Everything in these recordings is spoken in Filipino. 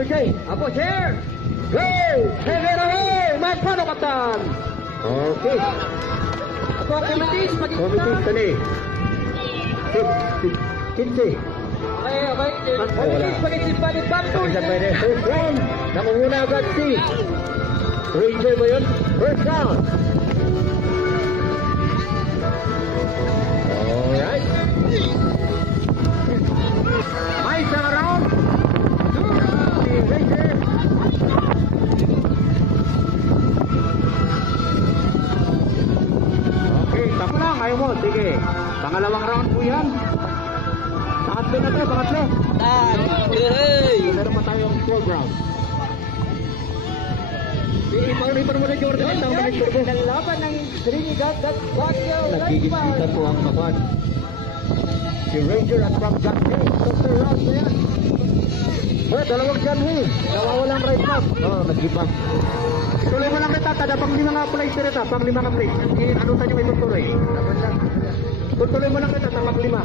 Mr. J. Apo, share! Go! Hey, magpano kaptan? Okay. Apo, committees, Committee, tali. 15. Okay. Committees, pag-isipan, bamboo! Isa pa rin. First round. Nakunguna agad si Ranger mo yun. First round. Alright. May isang round. Si Ranger. Okay, tapo lang. Ayaw mo. Sige. Pangalawang round po yan. Pangatlo na to, pangatlo. Meron pa tayong 12 rounds. Ipauli pa naman na Jordan. Ang laban ng Trinidad, that's what you're Nagigigita po ang kapan. Si Ranger at Rock Jack. Dr. Ross na yan. Dalawang ganhi. Nawawalang right back. Nag-give up. Tuloy mo lang kita. Tada pang lima nga place rita. Pang lima nga place. Ano tayo may tutuloy? Tuloy mo lang kita. Pang lima.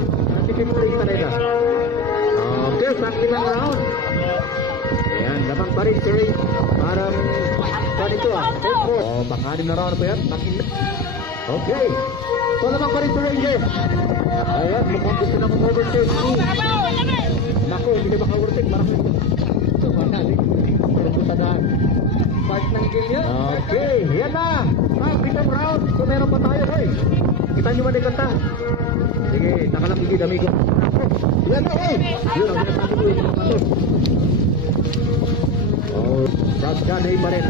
Si fifth place na nila. Okay, pang limang round. Ayan, lamang pa rin si Ray. Parang ito pang-anim na round pa yan. Okay. So lamang pa rin si Ranger. Ayan, mukhang gusto na mag-overtake. Naku, hindi na maka-overtake. Marami. part ng game yun. Okay, yan na. Pitong round. So meron pa tayo. Hoy, kita nyo man kanta. Sige, nakalang higit, amigo. Yan na, hoy. Yun ang sinasabi ko yung mga shotgun ay pa rin.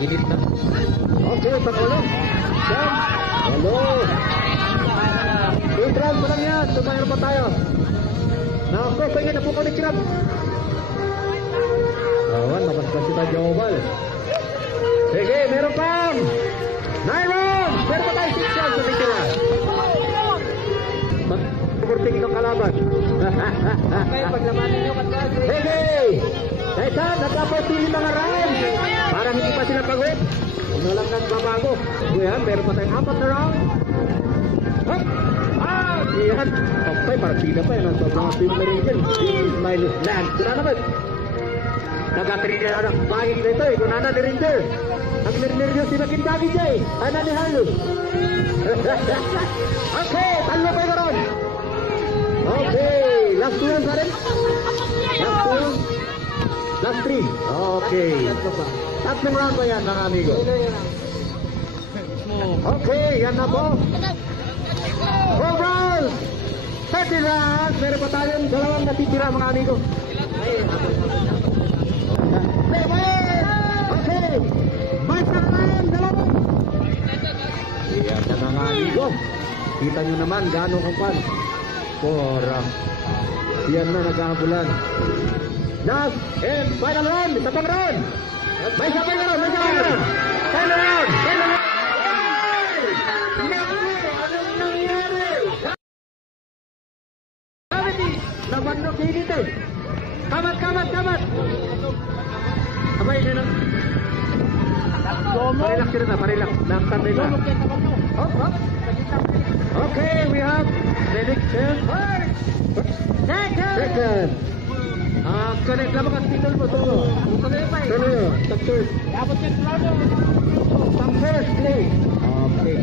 Higit na. Okay, pangulo. Yan. Hello. Two round pa lang yan. So mayroon pa tayo. Naku, pwede na po ko ni Kirab. Awan, mapaspas kita Jowal. Sige, meron pa. 9 rounds. Meron pa tayo 6 rounds sa titira. Mag-overtake itong kalaban. Okay, paglamanin nyo kasi. Sige. Dahil nagkapatili mga rounds. Parang hindi pa sila pagod. Ano lang nagbabago. Yan, meron pa tayong 4 na round. Hop! Yan. Okay, partida pa yan. Sobrang swim na rin yan. Ismail Land. Sila naman. Nag-atrigger na ng bagay na ito eh. Kung nana ni Ranger. Nag-nervyos si Makindagi siya eh. Ana ni Harlo. Okay, talo pa yung ron. Okay, last 2 rounds na rin. Last 2 rounds. Last 3. Okay. Tatlong round pa yan mga amigo. Okay, yan na po. 4 rounds. 30 rounds. Meron pa tayong dalawang natitira mga amigo. Okay. Basta round, dalawang. Yan na mga amigo. Kita nyo naman gano'ng kumpan. Yan na nagkahabulan. Last and final round. Isa pang round. May isa pang round. Final round. Anong nangyari? Laban no kinit eh. Kamat. Abay na lang. Parilak sila na, parilak. Naktan nila. Hop. Okay, we have Felix here. Second. Connect lang mga titol mo to. Tuloy. Top third. Top first place. Okay.